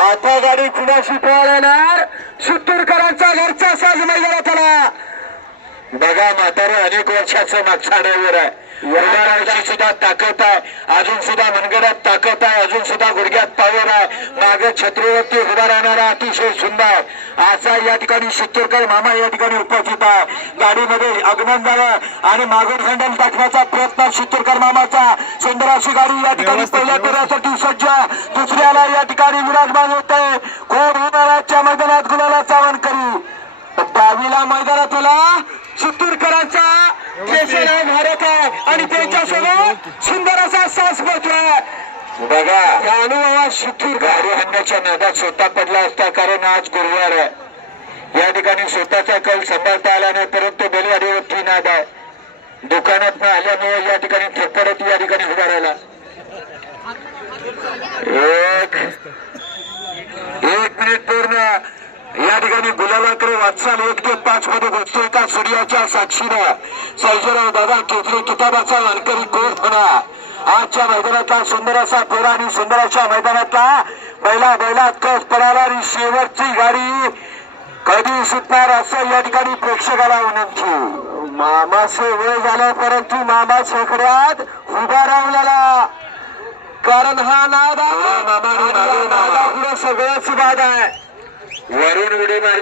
आता गाडी कुणाशी पळणार? शित्तूरकरांचा घरचा साज मैदानात आला. बघा म्हातारे अनेक वर्षाचं मागचा ड्रायव्हर आहे. उदाहरणाची सुद्धा ताकद आहे, अजून सुद्धा मनगडात ताकद आहे, अजून सुद्धा गुडघ्यात पावर आहे. मागे छत्रीवरती उभा राहणारा अतिशय सुंदर असा या ठिकाणी शित्तूरकर मामा या ठिकाणी उपस्थित आहे. गाडीमध्ये आगमन झालं आणि मागून हँडल टाकण्याचा प्रयत्न शित्तूरकर मामाचा. सुंदर अशी गाडी या ठिकाणी पहिल्या फेऱ्यासाठी सज्ज. दुसऱ्याला या ठिकाणी विराजमान होते. कोण होणाराच्या मैदानात गुलालाचा मानकरी. दहावीला मैदानात आला शित्तूरकरांचा भारत आहे आणि त्यांच्यासोबत सुंदर असा सास बसतोय. बघा अनुभवा शित्तूर गाडी आणण्याच्या नादात स्वतः पडला असता, कारण आज गुरुवार आहे. या ठिकाणी स्वतःचा कल सांभाळता आला नाही, परंतु बैलगाडीवरती नाद आहे. दुकानात आल्यामुळे या ठिकाणी थप्पडत या ठिकाणी उभा राहिला. एक मिनिट पूर्ण या ठिकाणी गुलालाकडे वाटचाल 1 ते 5 मध्ये बसतोय का सूर्याच्या साक्षीनं. सर्जराव दादा केसरी किताबाचा मानकरी कोण होणार? आजच्या मैदानातला सुंदर असा फेरा आणि सुंदर अशा मैदानातला बैलात कस पडाला आणि शेवटची गाडी कधी सुटणार असं या ठिकाणी प्रेक्षकाला विनंती. मामाचे वय झालं, परंतु मामा शेकड्यात उभा राहिलेला, कारण हा नाद आहे. मामा पुढे सगळ्याच बाद आहे. वरून उडी मारली.